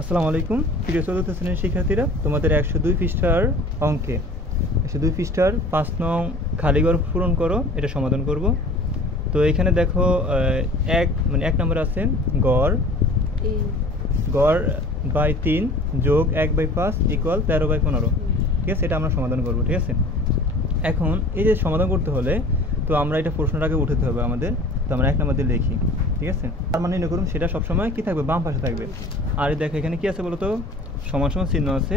আসসালামু আলাইকুম প্রিয় চতুর্থ শ্রেণীর শিক্ষার্থীরা, তোমাদের 102 পৃষ্ঠার অঙ্কে 102 পৃষ্ঠার 5 নং খালি ঘর পূরণ করো, এটা সমাধান করব। তো এখানে দেখো এক নম্বর আছে গড় গড় বাই 3 যোগ 1/5 ইকুয়াল 13/15। ঠিক আছে, এটা আমরা সমাধান করব। ঠিক আছে, এখন এই যে সমাধান করতে হলে তো আমরা এটা প্রশ্নটাকে উঠাতে হবে আমাদের। তো আমরা 1 নম্বর দিয়ে লিখি। ঠিক আছে, তার মানে নির্ণয় করুন, সেটা সবসময় কি থাকবে, বাম পাশে থাকবে। আর দেখো এখানে কি আছে বলো তো, সমান সমান চিহ্ন আছে,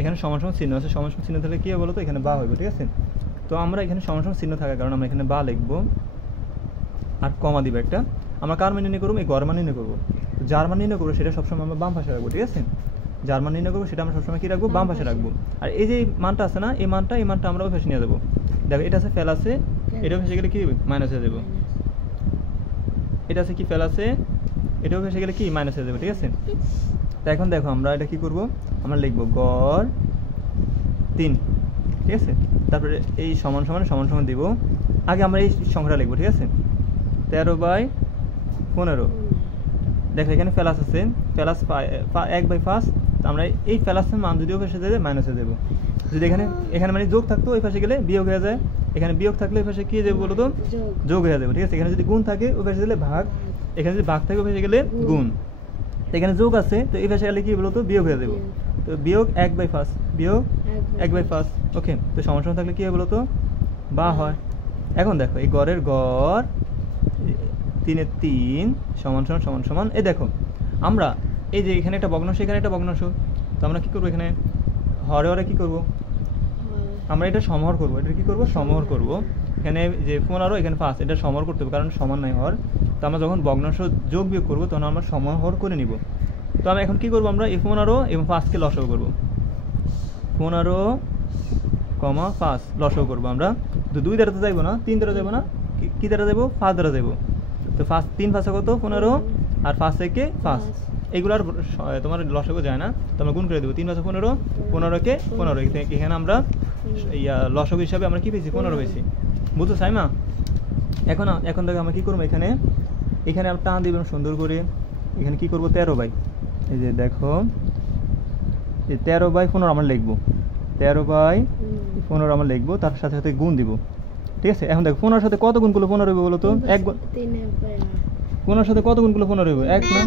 এখানে সমান সমান চিহ্ন আছে। সমান সমান চিহ্ন থাকলে কি হবে বলো তো, এখানে বা হবে। ঠিক আছে, তো আমরা এখানে সমান সমান চিহ্ন থাকার কারণে আমরা এখানে বা লিখবো আর কমা দিব একটা। আমরা কার মান নির্ণয় করবো, এই গড় মান নির্ণয় করবো। তো যার মান নির্ণয় করবো সেটা সবসময় আমরা বাম পাশে রাখবো। ঠিক আছে, যার মান নির্ণয় করবো সেটা আমরা সবসময় কি রাখবো, বাম পাশে রাখবো। আর এই যে মানটা আছে না, এই মানটা আমরা ওই পাশে নিয়ে যাবো। দেখো এটা আছে ফেল আছে, এটাও ভেসে গেলে কি মাইনাস হয়ে যাবো। এটা আছে কি ফেল আছে, এটাও ভেসে গেলে কি মাইনাস হয়ে যাবে। ঠিক আছে, তো এখন দেখো আমরা এটা কি করব, আমরা লিখবো গড় 3। ঠিক আছে, তারপরে এই সমান সমান সমান সমান দিব। আগে আমরা এই সংখ্যাটা লিখবো। ঠিক আছে, 13/15। দেখো এখানে প্লাস আছে, প্লাস 1/5। আমরা এই প্লাসের মান যদিও ভেসে যাবে মাইনাস হয়ে যাবো। যদি এখানে মানে যোগ থাকতো ওই পাশে গেলে বিয়োগ হয়ে যায়, এখানে বিয়োগ থাকলে ওই পাশে কি হয়ে যাবে বলো তো, যোগ হয়ে যাবে। ঠিক আছে, এখানে যদি গুণ থাকে ওই পাশে গেলে ভাগ, এখানে যদি ভাগ থাকে ওই পাশে গেলে গুণ। তো এখানে যোগ আছে, তো এই পাশে গেলে কি বলো তো, বিয়োগ হয়ে যাবে। তো বিয়োগ 1/5, বিয়োগ 1/5। ওকে, তো সমান সমান থাকলে কি হয় বলো তো, বা হয়। এখন দেখো এই গড়ের গড় 3/3 সমান সমান সমান সমান। এই দেখো আমরা এই যে এখানে একটা ভগ্নাংশ, এখানে একটা ভগ্নাংশ, তো আমরা কি করবো, এখানে হরে হরে কি করব, আমরা এটা সমহর করব। এটা কি করব, সমহর করব। এখানে যে 15 এখানে 5, এটা সমহর করতে হবে কারণ সমান নাই হর। তো আমরা যখন ভগ্নাংশ যোগ বিয়োগ করব তখন আমরা সমহর করে নিব। তো আমরা এখন কি করব, আমরা এই 15 এবং 5কে লসাগু করব। 15,5 লসাগু করব আমরা। তো 2 দ্বারা তো যাইবো না, 3 দ্বারা যাবো না, কি দ্বারা যাবো, 5 দ্বারা যাবো। তো 3 5 কত, 15, আর 5 থেকে 5। এগুলার তোমার লসাগু যায় না, তো আমরা গুণ করে দেবো। 3 5 15, 15কে 15। এখানে আমরা লসাগু হিসাবে আমরা কি পেয়েছি, 15 পেয়েছি। বুঝছো সাইমা? এখন দেখো আমরা কি করবো, এখানে আমরা টান দিবেন সুন্দর করে। এখানে কি করবো, 13 এই যে দেখো এই 13/15 আমরা লিখবো। 13/15 আমরা লিখবো, তার সাথে সাথে গুণ দিব। ঠিক আছে, এখন দেখো 15 সাথে কত গুণ করলে 15 হবে বলো তো, 15 সাথে কত গুণ করলে 15 হবে, 1 না,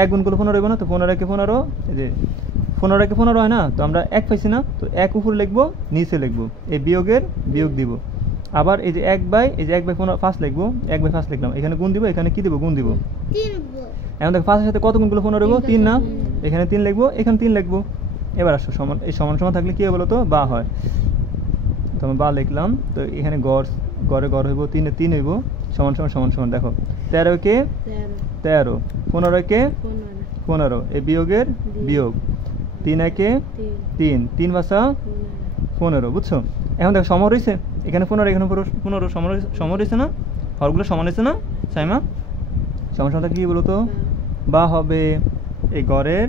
1 গুণ করলে 15 হবে না। তো 15 15, এই যে 15 15 হয় না, তো আমরা 1 পাইছি না, তো 1 উপরে লিখবো, নিচে লিখবো, এই বিয়োগের বিয়োগ দিব। আবার এই যে 1/5 লিখবো, 1/5 লিখলাম, এখানে গুণ দিব, এখানে কি দিব, গুণ দিব। এখন দেখো 5 এর সাথে কত গুণ করলে 15 হবে, 3 না, এখানে 3 লিখবো, এখানে 3 লিখবো। এবার আসো সমান, এই সমান সমান থাকলে কি হবে বলো তো, বা হয়। তো আমরা বা লিখলাম। তো এখানে গড়ে হইব 3 এ 3 হইব, সমান সমান সমান সমান। দেখো 13কে 13, 15কে 15, এই বিয়োগের বিয়োগ, 3 একে 3, 3 ভাষা 15। বুঝছো? এখন দেখো সমান রয়েছে, এখানে 15, এখানে 15 সমান রয়েছে না, হরগুলো সমান হয়েছে না সাইমা? সমান সমান কি বলো তো, বা হবে। এই গড়ের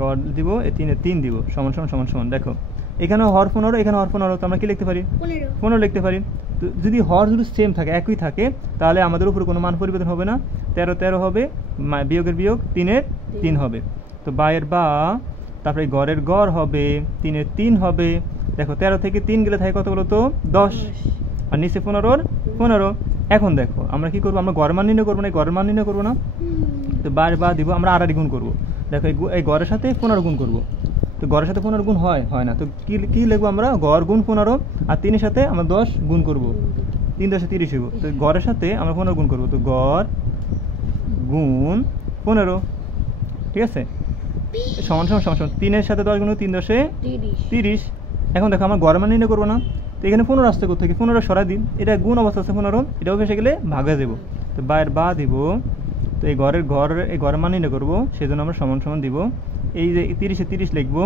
গড় দিব, এই 3 এ 3 দিব, সমান সমান সমান সমান। দেখো এখানে হর 15, এখানে হর 15, তো আমরা কি লিখতে পারি, 15 লিখতে পারি। তো যদি হর যদি সেম থাকে, একই থাকে, তাহলে আমাদের উপরে কোনো মান পরিবর্তন হবে না। 13 13 হবে, বিয়োগের বিয়োগ, 3 এর 3 হবে। তো বায়ের বা, তারপরে গড়ের গড় হবে 3 এর 3 হবে। দেখো 13 থেকে 3 গেলে থাকে কত বলো তো, 10, আর নিচে 15। এখন দেখো আমরা কি করবো, আমরা গড়ের মান নির্ণয় করবো না, গড়ের মান নির্ণয় করবো না। তো বায়ের বা দিব, আমরা আড়াআড়ি গুণ করবো। দেখো এই গড়ের সাথে 15 গুণ করবো। তো গড়ের সাথে 15 গুণ হয় না, তো কি লিখবো আমরা, গড় গুণ 15, আর 3 এর সাথে আমরা 10 গুণ করবো, 3 10 30 হইব। তো গড়ের সাথে আমরা 15 গুণ করবো, তো গড় গুণ 15। ঠিক আছে, সমান সমান সমান সমান। 3 এর সাথে 10 গুণ, 3 10 30। এখন দেখো আমরা গড়ের মান নির্ণয় করবো না, তো এখানে 15 আসতে করতে, 15 সরাই দিন, এটা গুণ অবস্থা আছে 15, এটাও ভেসে গেলে ভাগ হয়ে যাবো। তো বায়ের বা দিব। তো এই গড়ের মান নির্ণয় করবো, সেই জন্য আমরা সমান সমান দিব। এই যে 30 এ 30 লিখবো,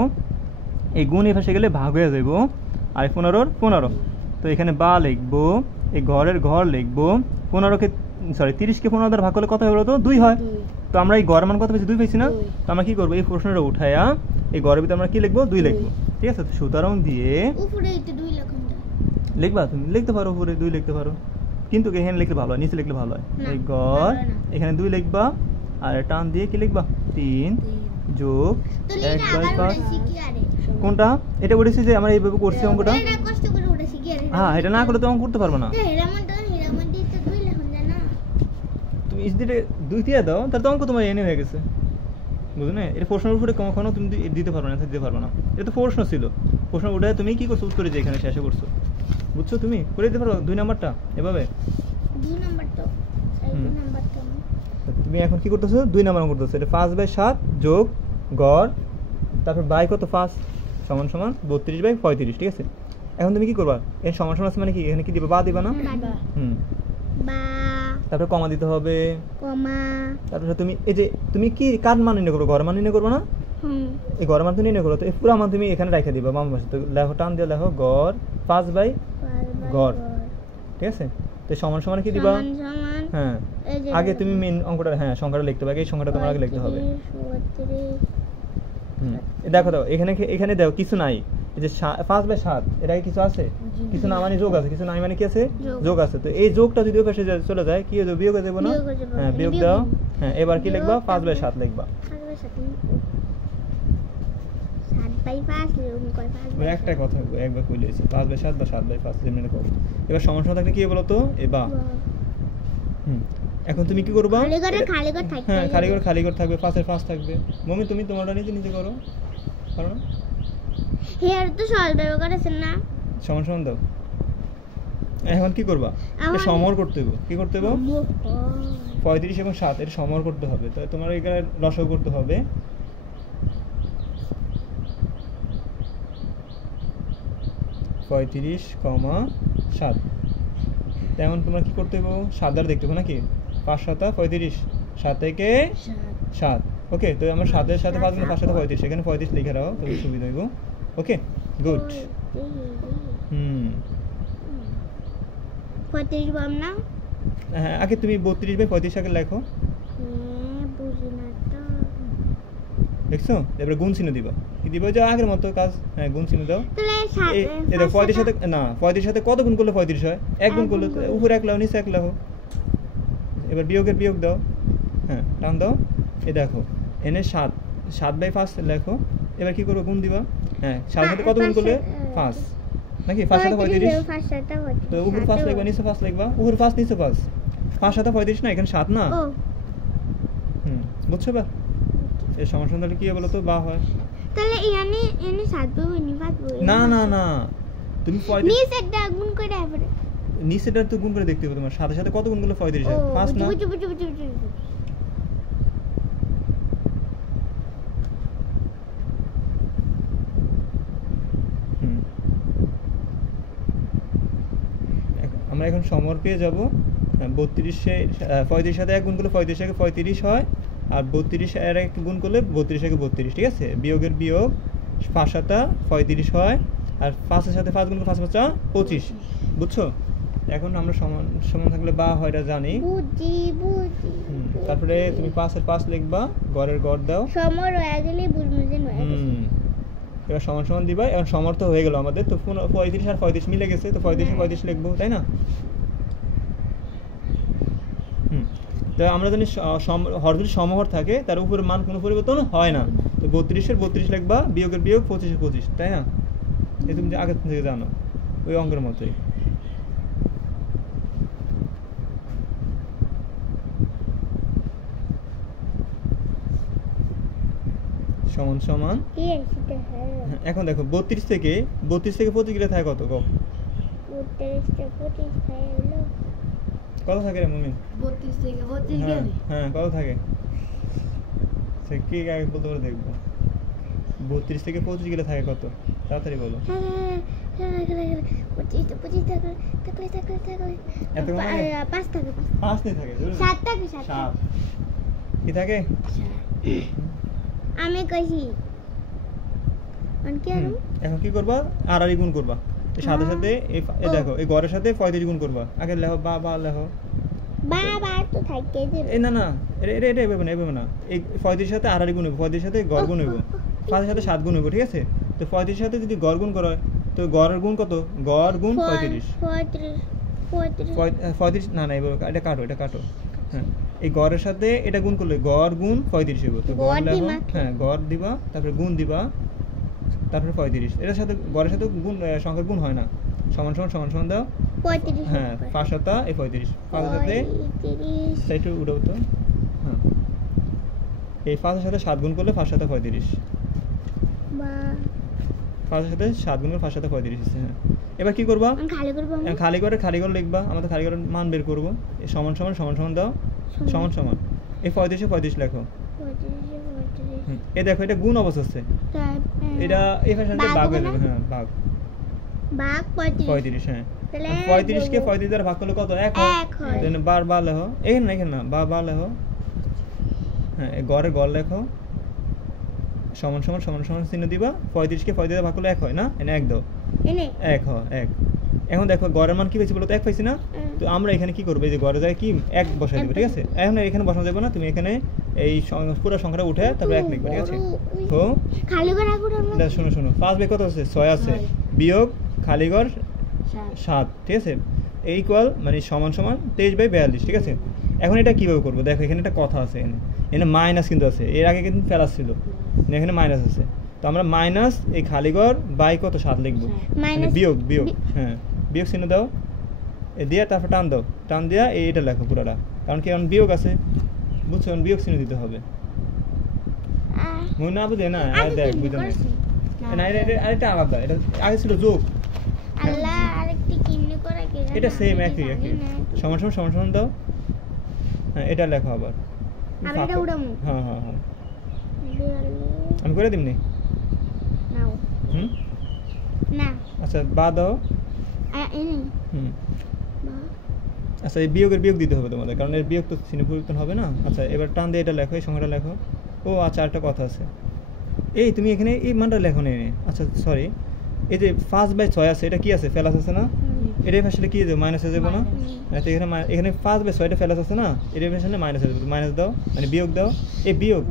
এই গুণ এ ভাসে গেলে ভাগ হয়ে যাবো, আর 15। তো এখানে বা লিখবো, এই ঘরের ঘর লিখবো। 30কে 15 দ্বারা ভাগ করলে কত হলো তো, 2 হয়। তো আমরা এই গড়ের মান কত পেয়েছি, 2 পেয়েছি না। তো আমরা কি করবো, এই প্রশ্নটা উঠায়া এই গড়ের ভিতরে আমরা কি লিখবো, 2 লিখবো। ঠিক আছে, সুতরাং দিয়ে লিখবা, তুমি লিখতে পারো, উপরে 2 লিখতে পারো, কিন্তু এখানে লিখলে ভালো হয়, নিচে লিখলে ভালো হয়। এই গড় এখানে 2 লিখবা, আর টান দিয়ে কি লিখবা, 3। যোগ তাহলে 1 এটা বাই আবার 5 উঠেছি কি আরে কোনটা এটা বলেছি যে আমরা এইভাবে করছি অঙ্কটা এটা কষ্ট করে উঠেছি কি আরে হ্যাঁ এটা না করলে তো অঙ্ক করতে পারবো না হিরামন দিতে দুই লেখন জানা তুমি ইসদিতে 2 দিয়ে দাও তাহলে তো অঙ্ক তোমার এনে হয়ে গেছে বুঝো না এটা প্রশ্নের উপরে কখনো তুমি দিতে পারবে না দিতে পারবে না এটা তো প্রশ্ন ছিল প্রশ্ন উঠে তুমি কি করছো উত্তরে যে এখানে শেষে করছো বুঝছো তুমি করে দিতে পারো 2 নাম্বারটা এভাবে 2 নাম্বার তো সেই 2 নাম্বার তো তুমি এখন কি করতেছো 2 নাম্বার করতেছো এটা 5 বাই 7 যোগ গড় তারপর বাই কত 5 সমান সমান 32 বাই 35 ঠিক আছে এখন তুমি কি করবা এর সমান সমান আছে মানে কি এখানে কি দিবা বা দিবা না বা তারপর কমা দিতে হবে কমা তারপর তুমি এই যে তুমি কি কার মান নির্ণয় করবে গড় মান নির্ণয় করবে না এই গড় মান তুমি নির্ণয় করো তো এই পুরো মান তুমি এখানে রেখে দিবা বাম পাশে তো লেখো টান দিয়ে লেখো গড় 5 বাই গড় ঠিক আছে তো সমান সমান কি দিবা হ্যাঁ আগে তুমি মেন অঙ্কটা হ্যাঁ সংখ্যাটা লিখতে হবে এই সংখ্যাটা তোমার আগে লিখতে হবে দেখো দাও এখানে এখানে দাও কিছু নাই এই যে 5 বাই 7 এর আগে কিছু আছে কিছু না মানে যোগ আছে কিছু নাই মানে কি আছে যোগ আছে তো এই যোগটা যদি ওই পাশে চলে যায় কি হবে বিয়োগ হয়ে যাবে না হ্যাঁ বিয়োগ দাও হ্যাঁ এবার কি লিখবা 5 বাই 7 লিখবা 5 বাই 7 মানে একটা কথা একবার কইলেছি 5 বাই 7 বা 7 বাই 5 যেমন করো এবার সমস্যা থাকলে কি বলো তো এবা এখন তুমি কি করবা খালি ঘর থাকবে হ্যাঁ খালি ঘর থাকবে 5 এর 5 থাকবে মমি তুমি তোমারটা নিজে করো পারো না হেয়ার তো সলভ করেছেন না সমান সমান দাও এখন কি করবা এটা সমহর করতে হবে কি করতে হবে 35 এবং 7 এর সমহর করতে হবে তাই তোমার এখানে লসাগু করতে হবে 35,7 তেমন তোমরা কি করতে হবে 7 দ্বারা দেখতে হবে নাকি 5 7 35 7 থেকে 7 ওকে তো আমরা 7 এর সাথে 5 গুণ 5 সাথে 35 এখানে 35 লিখে রাখো তবে সুবিধা হইব ওকে গুড 35 বাম না হ্যাঁ আগে তুমি 32 বাই 35 আগে লেখো বুঝি না তো দেখছো এবারে গুণ চিহ্ন দিবা কি দিবা যে আগের মতো কাজ হ্যাঁ গুণ চিহ্ন দাও তাহলে এই দেখো 35 সাথে না 35 সাথে কত গুণ করলে 35 হয় এক গুণ করলে উপরে এক লাও নিচে এক লাও এবার বিয়োগের বিয়োগ দাও হ্যাঁ টান দাও এই দেখো এনে 7 বাই 5 লেখো এবার কি করবে গুণ দিবা হ্যাঁ 7 সাথে কত গুণ করলে 5 নাকি 5 সাথে 35 তো উপরে 5 লিখবা নিচে 5 লিখবা উপরে 5 নিচে 5 5 সাথে 35 না এখানে 7 না বুঝছো বা এই সমস্যা তাহলে কি হবে বলো তো বা হয় তাহলে এখানে 7 বই নি 5 বই না না না তুমি 35 নিচেটা গুণ করে আবার নিচেটা তো গুণ করে দেখতে হবে তোমার সাথে সাথে কত গুণ করলে 35 হয় 5 না আমরা এখন সমর পেয়ে যাব 32 এর 35 সাথে এক গুণ করলে 35 থেকে 35 হয় আর 32 এর এক গুণ করলে 32 থেকে 32 ঠিক আছে বিয়োগের বিয়োগ 5 সাথে 35 হয় আর 5 এর সাথে 5 গুণ করলে 5 5 25 বুঝছো এখন আমরা সমান সমান থাকলে বা হয় এটা জানি বুঝি তারপরে তুমি 5 এর 5 লিখবা গড়ের গড় দাও সমর হয়ে গেলে বুঝমু যে হয়ে গেছে এবার সমান সমান দিবা এখন সমর্থ হয়ে গেল আমাদের তো 35 আর 35 মিলে গেছে তো 35 আর 35 লিখবো তাই না তো আমরা জানি হর যদি সমহর থাকে তার উপরে মান কোনো পরিবর্তন হয় না তো 32 এর 32 লিখবা বিয়োগের বিয়োগ 25 এর 25 তাই না এই তুমি আগে থেকে জানো ওই অঙ্কের মতোই সমান সমান এখন দেখো 32 থেকে 25 গেলে থাকে কত গো 32 থেকে 25 থাকে হলো কত থাকে রে মুমিন 32 থেকে 25 গেলে হ্যাঁ কত থাকে সে কি আগে বলতে পারো দেখবো 32 থেকে 25 গেলে থাকে কত তাড়াতাড়ি বলো 25 থাকে এত কম লাগে 5 থাকে 5 নেই থাকে 7 থাকে 7 কি থাকে আমি কইছি এখন কি করবা আর গুণ করবা এই সাথে সাথে এই দেখো এই গড়ের সাথে 35 গুণ করবা আগে লেখো বা লেখো বা তো থাকে যে এই না না এটা এভাবে না এই 35 এর সাথে আর গুণ হবে 35 এর সাথে গড় গুণ হবে 5 এর সাথে 7 গুণ হবে ঠিক আছে তো 35 এর সাথে যদি গড় গুণ করা হয় তো গড়ের গুণ কত গড় গুণ 35 না না এটা কাটো হ্যাঁ এই গড়ের সাথে এটা গুণ করলে গড় গুণ 35 হবে, তো গড় গড় লেখো, দিবা? হ্যাঁ গড় দিবা, তারপরে গুণ দিবা, তারপরে 35। এটার সাথে গড়ের সাথে গুণ সংখ্যার গুণ হয় না, সমান সমান সমান সমান দাও, 35 হ্যাঁ 5 সাতা এই 35, 5 সাথে 35 সাইডে উঠাও তো, হ্যাঁ এই 5 এর সাথে 7 গুণ করলে 5 সাতা 35, বা 5 এর সাথে 7 গুণ করলে 5 সাতা 35 হচ্ছে, হ্যাঁ। এবার কি করবা, আমি খালি করব আমি খালি করে লিখবা, আমাদের খালি করে মান বের করবো, এই সমান সমান সমান সমান দাও, সমান সমান এই 35 এ 35 লেখো, 35 এই দেখো এটা গুণ অবস্থা আছে, এটা এই ভাষাতে ভাগ ভাগ হবে হয়ে না? যাবে, হ্যাঁ ভাগ ভাগ 35 35, হ্যাঁ তাহলে 35 কে 35 দ্বারা ভাগ করলে কত, 1 হয়, এক হয়। তাহলে বার বার লেখো, এখানে না বার লেখো, হ্যাঁ এই গড়ের গড় লেখো, সমান সমান সমান সমান চিহ্ন দিবা, 35 কে 35 দ্বারা ভাগ করলে 1 হয় না, এনে 1 দাও, এনে 1 হয় 1। এখন দেখো গড়ের মান কি পেয়েছি বলো তো, 1 পাইছি না, তো আমরা এখানে কি করবো, এই যে গড়ের জায়গায় কি 1 বসাই দেবো, ঠিক আছে। এখন এখানে বসানো যাবে না, তুমি এখানে এই পুরো সংখ্যাটা উঠে তারপরে 1 লিখবে, ঠিক আছে। তো খালি করে রাখো না এটা শোনো শোনো, 5 বাই কত আছে, 6 আছে, বিয়োগ খালি ঘর 7, ঠিক আছে, এই ইকুয়াল মানে সমান সমান 23 বাই 42, ঠিক আছে। এখন এটা কিভাবে করবো, দেখো এখানে একটা কথা আছে, এখানে মাইনাস কিন্তু আছে, এর আগে কিন্তু প্লাস ছিল, এখানে মাইনাস আছে, তো আমরা মাইনাস এই খালি ঘর বাই কত 7 লিখবো, মানে মাইনাস বিয়োগ বিয়োগ, হ্যাঁ বিয়োগ চিহ্ন দাও, এ দিয়ে তারপর টান দাও, টান দিয়া এইটা লেখো পুরোটা, কারণ কি এখন বিয়োগ আছে, বুঝছো, এখন বিয়োগ চিহ্ন দিতে হবে, মনে না বুঝে না, আর দেখ বুঝে না, এটা আলাদা, এটা আগে ছিল যোগ, আল্লাহ আরেকটি কিনে করে কে জানে? এটা সেম আমি একই জানি একই, না। সমান সমান সমান সমান দাও, হ্যাঁ এটা লেখো আবার, আমি এটা উড়ামু। হ্যাঁ হ্যাঁ হ্যাঁ, 42 আমি করে দিমনি, নাও হুম না আচ্ছা বা দাও, এনে হুম বা আচ্ছা এই বিয়োগের বিয়োগ দিতে হবে তোমাদের, কারণ এর বিয়োগ তো চিহ্ন পরিবর্তন হবে না। আচ্ছা এবার টান দিয়ে এটা লেখো, এই সংখ্যাটা লেখো। ও আচ্ছা একটা কথা আছে, এই তুমি এখানে এই মানটা লেখো নি, আচ্ছা সরি, এই যে 5 বাই 6 আছে, এটা কি আছে, ফেলাস আছে না, এটার পাশে কি যাবে, মাইনাস হয়ে যাবে না, তো এখানে এখানে 5 বাই 6টা ফেলাস আছে না, এটার পাশে মাইনাস হয়ে যাবে, মাইনাস দাও মানে বিয়োগ দাও, এই বিয়োগ,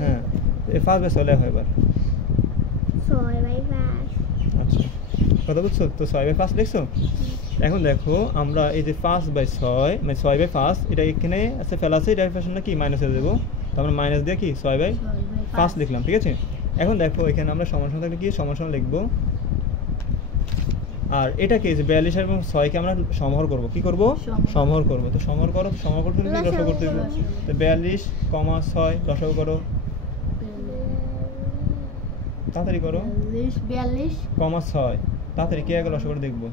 হ্যাঁ এই 5 বাই 6 লেখো এবার, 6 বাই 5 আচ্ছা কথা বুঝছো তো, 6 বাই 5 লিখছো। এখন দেখো আমরা এই যে 5 বাই 6 মানে 6 বাই 5 এটা এখানে আছে ফেলা আছে, এটার পাশে কি মাইনাস হয়ে দেবো, তো আমরা মাইনাস দিয়ে কি 6 বাই 5 লিখলাম, ঠিক আছে। এখন দেখো এখানে আমরা সমান সমান থাকলে কি সমান সমান লিখবো, আর এটাকে যে 42 এবং 6 কে আমরা সমহর করব, কি করব, সমহর করব, তো সমহর করো, সমহর করতে কি লসাগু করতে হবে, তো 42, 6 লসাগু করো, তাড়াতাড়ি করো, 42 6 তাড়াতাড়ি কে আগে লসাগু করে দেখবো,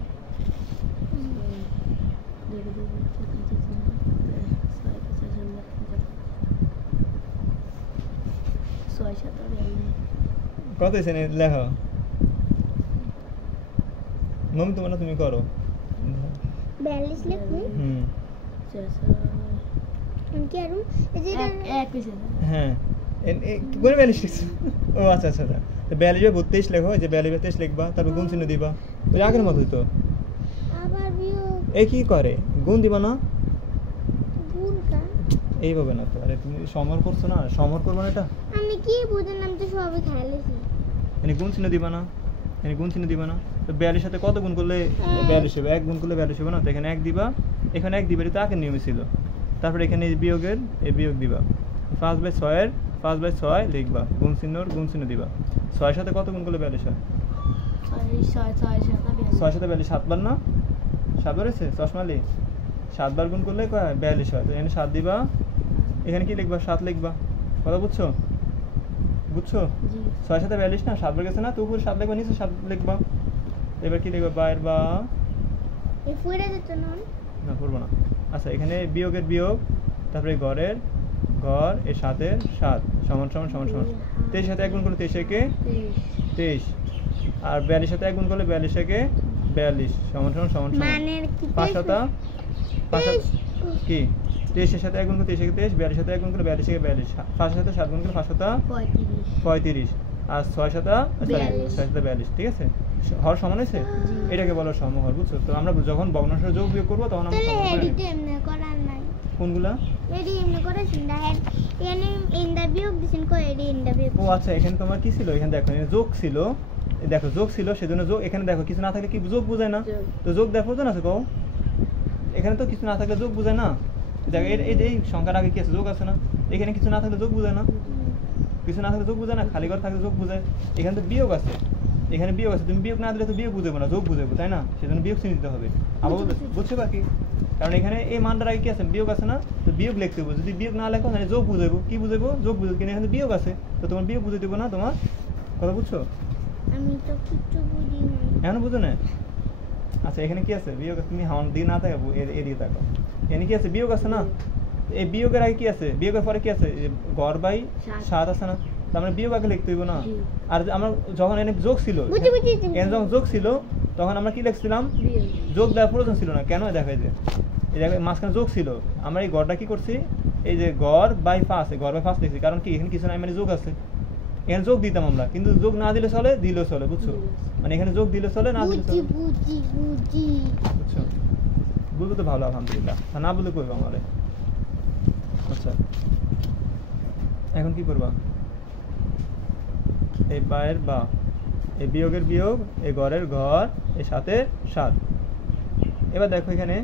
কত হয়েছে লেখো, মমি তোমার না তুমি করো, 42 লিখবো হুম আমি কি আরু এই যে হ্যাঁ কি করে 42 লিখছো, ও আচ্ছা আচ্ছা আচ্ছা, তো 42 বাই 32 লেখো, এই যে 42 বাই 23 লিখবা, তারপর গুণ চিহ্ন দিবা, ওই আগের মতোই তো, আবার বিয়োগ এই কি করে গুণ দিবা না, গুণটা এইভাবে না তো, আরে তুমি সমহর করছো না, সমহর করবা না, এটা আমি কি বুঝলাম, আমি তো সবই খেয়ালেছি মানে গুণ চিহ্ন দিবা না, মানে গুণ চিহ্ন দিবা না, তো 42 সাথে কত গুণ করলে 42 হবে, 1 গুণ করলে 42 হবে না, তো এখানে 1 দিবা, এখানে 1 দিবা, এটা তো আগের নিয়মে ছিল, তারপরে এখানে এই বিয়োগের এই বিয়োগ দিবা, 5 বাই 6 এর 5 বাই 6 লিখবা, গুণ চিহ্ন দিবা, 6 এর সাথে কত গুণ করলে 42 হয়, 6 এর সাথে 42 7 বার না, 7 বার হয়েছে চশমালি, 7 বার গুণ করলে 42 হয়, তো এখানে 7 দিবা, এখানে কি লিখবা 7 লিখবা, কথা বুঝছো, বুঝছো 6 এর সাথে 42 না, 7 বার গেছে না, তো উপরে 7 লিখবা, নিচে 7 লিখবা, এবার কি লিখবা বাইর বা এই ফুইরা যেত না না করবো না, আচ্ছা এখানে বিয়োগের বিয়োগ, তারপরে গড়ের গড়, এর সাথে 7 সমান সমান সমান সমান, 23 সাথে 1 গুণ করলে 23 একে 23, আর 42 সাথে 1 গুণ করলে 42 একে 42 সমান সমান সমান সমান, মানের কি 5 সাথে 5 কি 23 এর সাথে 1 গুণ করলে 23 একে 23, 42 সাথে 1 গুণ করলে 42 একে 42, 5 সাথে 7 গুণ করলে 5 সাথে 35, আর 6 সাথে 6 সাথে 42, ঠিক আছে, হর সমান হয়েছে, এটাকে বলো সমহর, বুঝছো। তো আমরা যখন ভগ্নাংশের যোগ বিয়োগ করবো তখন আমরা তাহলে সমহর করে এডিট নিব। এমনি করার নাই, কোনগুলা, এডি এমনি করেছেন দেখেন, এখানে ইন্দা বিয়োগ দিছেন কো এডি ইন্দা বিয়োগ ও আচ্ছা এখানে তোমার কি ছিল, এখানে দেখো এখানে যোগ ছিল, এই দেখো যোগ ছিল সেজন্য যোগ, এখানে দেখো কিছু না থাকলে কি যোগ বোঝায় না, তো যোগ দেখো তো না কও, এখানে তো কিছু না থাকলে যোগ বোঝায় না, দেখো এই সংখ্যার আগে কি আছে, যোগ আছে না? এখানে কিছু না থাকলে যোগ বোঝায় না? কিছু না থাকলে যোগ বোঝায় না, খালি ঘর থাকলে যোগ বোঝায়। এখানে তো বিয়োগ আছে, এখানে বিয়োগ আছে, তুমি বিয়োগ না দিলে তো বিয়োগ বুঝাবো না, যোগ বুঝাবো, তাই না? সেজন্য বিয়োগ চিহ্ন দিতে হবে। আবার বুঝছো বাকি? কারণ এখানে এই মানটার আগে কি আছে, বিয়োগ আছে না, তো বিয়োগ লিখতে হবে। যদি বিয়োগ না লেখো তাহলে যোগ বুঝাবো। কি বুঝাবো? যোগ বুঝাবো, কিন্তু এখানে বিয়োগ আছে, তো তোমার বিয়োগ বুঝে দেবো না। তোমার কথা বুঝছো? আমি তো কিছু বুঝি না। এখন বুঝো না? আচ্ছা, এখানে কি আছে? বিয়োগ। তুমি হাওয়ান দিয়ে না থাকো, এদিকে থাকো। এখানে কি আছে? বিয়োগ আছে না? এই বিয়োগের আগে কি আছে? বিয়োগের পরে কি আছে? গড় বাই 7 আছে না? তার মানে বিয়োগ আগে লিখতে হইব না? আর আমরা যখন এনে যোগ ছিল, এখানে যখন যোগ ছিল তখন আমরা কি লিখছিলাম? যোগ দেওয়ার প্রয়োজন ছিল না। কেন? দেখা যায় এই জায়গায় মাঝখানে যোগ ছিল, আমরা এই গড়টা কি করছি, এই যে গড় বাই 5, গড় বাই 5 লিখছি। কারণ কি, এখানে কিছু নাই, মানে যোগ আছে। এখানে যোগ দিতাম আমরা, কিন্তু যোগ না দিলে চলে, দিলেও চলে। বুঝছো? মানে এখানে যোগ দিলে চলে, না দিলে চলে। বুঝছো? বুঝবো তো ভালো, আলহামদুলিল্লাহ। আর না বললে করবো আমারে। আচ্ছা, এখন কি করবা? এই বায়ের বা, এই বিয়োগের বিয়োগ, এই ঘরের ঘর, এই সাথে 7। এবার দেখো এখানে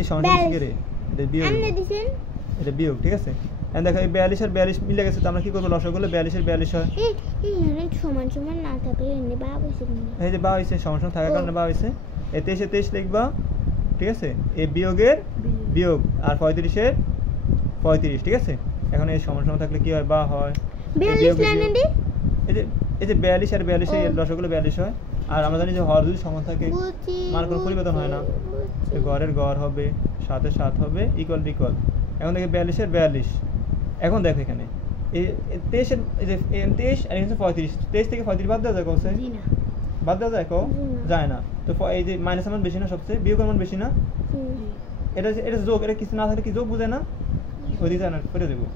এই সমস্যা শিখে রে, এটা বিয়োগ, এটা বিয়োগ, ঠিক আছে? এখন দেখো এই 42 আর 42 মিলে গেছে, তো আমরা কি করবো? লসাগু করলে 42 এর 42 হয়। এখানে সমান সমান না থাকলে এমনি বা হইছে না। এই যে বা হইছে, সমান সমান থাকার কারণে বা হইছে। এই 23 এ 23 লিখবা, ঠিক আছে? এই বিয়োগের বিয়োগ, আর 35 এর 35, ঠিক আছে? এখন এই সমান সমান থাকলে কি হয়? বা হয়। 42 লাইনে দি, এই যে 42 আর 42 এর লসাগু 42 হয়। আর আমরা জানি যে হর যদি সমান থাকে মান কোনো পরিবর্তন হয় না। এই গড়ের গড় হবে, 7 এর 7 হবে, ইকুয়াল টু ইকুয়াল। এখন দেখে 42 এর 42। এখন দেখো এখানে এই 23 এর, এই যে 23 আর এখানে 35, 23 থেকে 35 বাদ দেওয়া যায় কত? জি না। বাদ দেওয়া যায় কো? যায় না। তো এই যে মাইনাসের মান বেশি না সবচেয়ে, বিয়োগের মান বেশি না? এটা যোগ, এটা কিছু না থাকলে কি যোগ বুঝায় না? ওইদিকে জানা করে দেবো।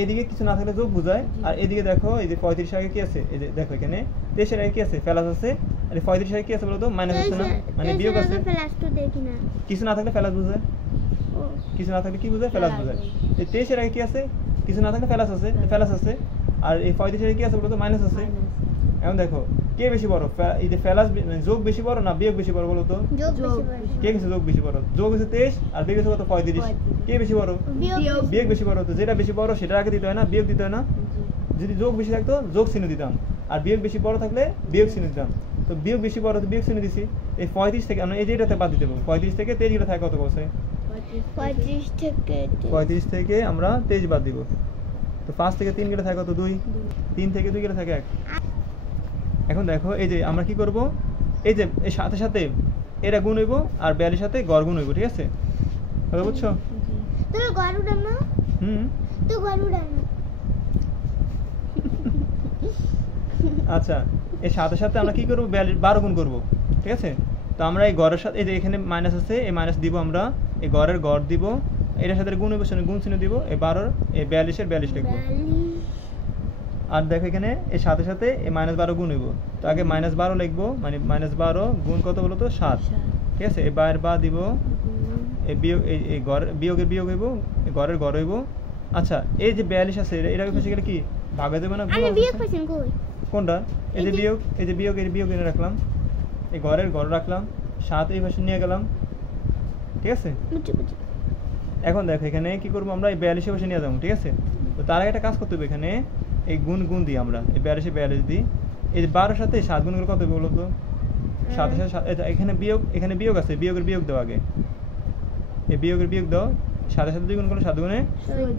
এদিকে কিছু না থাকলে যোগ বুঝায়। আর এদিকে দেখো, এই যে 35 আগে কি আছে? এই যে দেখো এখানে 23 এর আগে কি আছে? প্লাস আছে। আর 35 আগে কি আছে বলো তো? মাইনাস আছে না, মানে বিয়োগ আছে। প্লাস তো দেখি না। কিছু না থাকলে প্লাস বুঝায়, কিছু না থাকলে কি বুঝায়? প্লাস বুঝায়। এই 23 এর আগে কি আছে? কিছু না থাকলে প্লাস আছে, প্লাস আছে। আর এই 35 এর আগে কি আছে বলো তো? মাইনাস আছে। এখন দেখো কে বেশি বড়? এই যে প্লাস যোগ বেশি বড় না বিয়োগ বেশি বড় বলো তো? যোগ বেশি বড়। কে বেশি যোগ বেশি বড়? যোগ হচ্ছে 23 আর বিয়োগ হচ্ছে কত? 35। কে বেশি বড়? বিয়োগ বেশি বড়। তো যেটা বেশি বড় সেটা আগে দিতে হয় না, বিয়োগ দিতে হয় না? যদি যোগ বেশি থাকতো যোগ চিহ্ন দিতাম, আর বিয়োগ বেশি বড় থাকলে বিয়োগ চিহ্ন দিতাম। তো বিয়োগ বেশি বড় তো বিয়োগ চিহ্ন দিছি। এই 35 থেকে আমরা এই যেটাতে বাদ দিতে পারবো। 35 থেকে 23 গেলে থাকে কত বসে? 35 থেকে আমরা 23 বাদ দিব। তো 5 থেকে 3 গেলে থাকে কত? 2। 3 থেকে 2 গেলে থাকে 1। এখন দেখো এই যে আমরা কি করব, এই যে এর সাথে সাথে এটা গুণ হইব, আর 42 সাথে গড় গুণ হইব, ঠিক আছে? কথা বুঝছো? তুমি গড় উড়াও না? তো গড় উড়াও না। আচ্ছা, এর সাথে সাথে আমরা কি করব? 12 গুণ করব, ঠিক আছে? তো আমরা এই গড়ের সাথে, এই যে এখানে মাইনাস আছে, এই মাইনাস দিব আমরা, এই গড়ের গড় দিব, এটার সাথে গুণ হইব, গুণ চিহ্ন দিব, এই 12 এই 42 এর 42 লিখব। আর দেখো এখানে এর সাথে সাথে এই -12 গুণ হইব। তো আগে -12 লিখবো, মানে -12 গুণ কত বলো তো? 7, ঠিক আছে? এই বায়ের বা দিব, এই বিয়োগ, এই গড়ের বিয়োগের বিয়োগ হইব, এই গড়ের গড় হইব। আচ্ছা, এই যে 42 আছে, এটা পাশে গেলে কি ভাগ হয়ে যাবে না? আমি বিয়োগ পাইছেন কই? কোনটা? এই যে বিয়োগ, এই যে বিয়োগ, এই বিয়োগ এনে রাখলাম, এই গড়ের গড় রাখলাম, 7 এই পাশে নিয়ে গেলাম, ঠিক আছে? এখন দেখো এখানে কি করব আমরা? এই 42 পাশে নিয়ে যাবো, ঠিক আছে? তো তার আগে একটা কাজ করতে হবে, এখানে এই গুণ গুণ দিই আমরা, এই 42 42 দিই। এই যে 12 সাথে 7 গুণ করে কত হবে বলো তো? 7 এর সাথে এখানে বিয়োগ, এখানে বিয়োগ আছে, বিয়োগের বিয়োগ দাও আগে, এই বিয়োগের বিয়োগ দাও। 7 এর সাথে 2 গুণ করলে 7 গুণে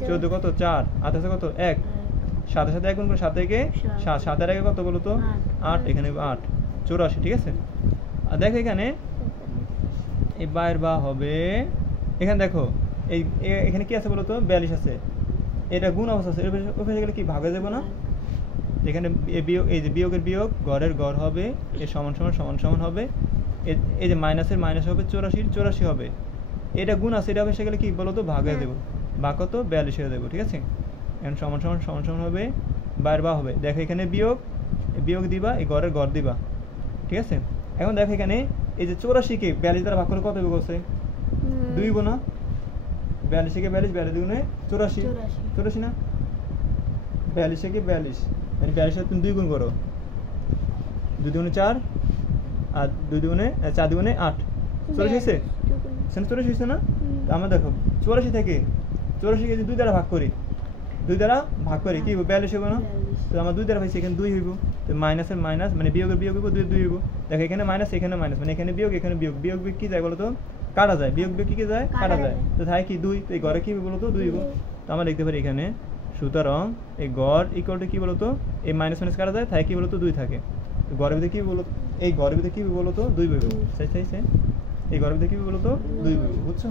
14 কত? 4। 8 আছে কত? 1। 7 এর সাথে 1 গুণ করে 7 থেকে 7, 7 এর আগে কত বলো তো? 8, এখানে 8, 84, ঠিক আছে? আর দেখো এখানে এই বায়ের বা হবে, এখানে দেখো এই এখানে কি আছে বলো তো? 42 আছে, এটা গুণ অবস্থা আছে, ওই পাশে গেলে কি ভাগ হয়ে যাবে না? এখানে এই যে বিয়োগের বিয়োগ, গড়ের গড় হবে, এর সমান সমান সমান সমান হবে, এই যে মাইনাসের মাইনাস হবে, 84 হবে। এটা গুণ আছে, এটা এসে গেলে কি বলো তো? ভাগ হয়ে দেবো। ভাগ কত? 42 হয়ে দেবো, ঠিক আছে? এখন সমান সমান সমান সমান হবে, বাইর বা হবে। দেখো এখানে বিয়োগ, বিয়োগ দিবা, এই গড়ের গড় দিবা, ঠিক আছে? এখন দেখো এখানে এই যে 84 কে 42 দ্বারা ভাগ করে কত হবে বলছে? 2 গুণ না? 42 কে 42, 42 গুণে 84 না? 42 কে 42, মানে 42 তুমি 2 গুণ করো, 2 গুণে 4, আর 2 গুণে 4 গুণে 8, 84 হয়েছে? 84 হয়েছে না? তো আমরা দেখো 84 থেকে 84 কে যদি 2 দ্বারা ভাগ করি 2 দ্বারা ভাগ করি কি হবে 42 হবে না? তো আমরা 2 দ্বারা পাইছি এখানে 2 হইব, তো মাইনাসের মাইনাস মানে বিয়োগের বিয়োগ হইব 2 হইব। দেখো এখানে মাইনাস এখানে মাইনাস মানে এখানে বিয়োগ এখানে বিয়োগ, বিয়োগ বিয়োগ কি যায় বলো তো? কাটা যায়, বিয়োগ বিয়োগ কি যায়? কাটা যায়। তো থাকে কি 2, তো এই ঘরে কি হবে বলো তো? 2 হইব। তো আমরা লিখতে পারি এখানে সুতরাং এই গড় ইকুয়াল টু কি বলো তো? এই মাইনাস মাইনাস কাটা যায়, থাকে কি বলো তো? 2 থাকে। তো গড়ের ভিতরে কি বলো? এই গড়ের ভিতরে কি বলো তো? 2 হইব। সেই এই গড়ের ভিতরে কি বলো তো? 2 হইব, বুঝছো?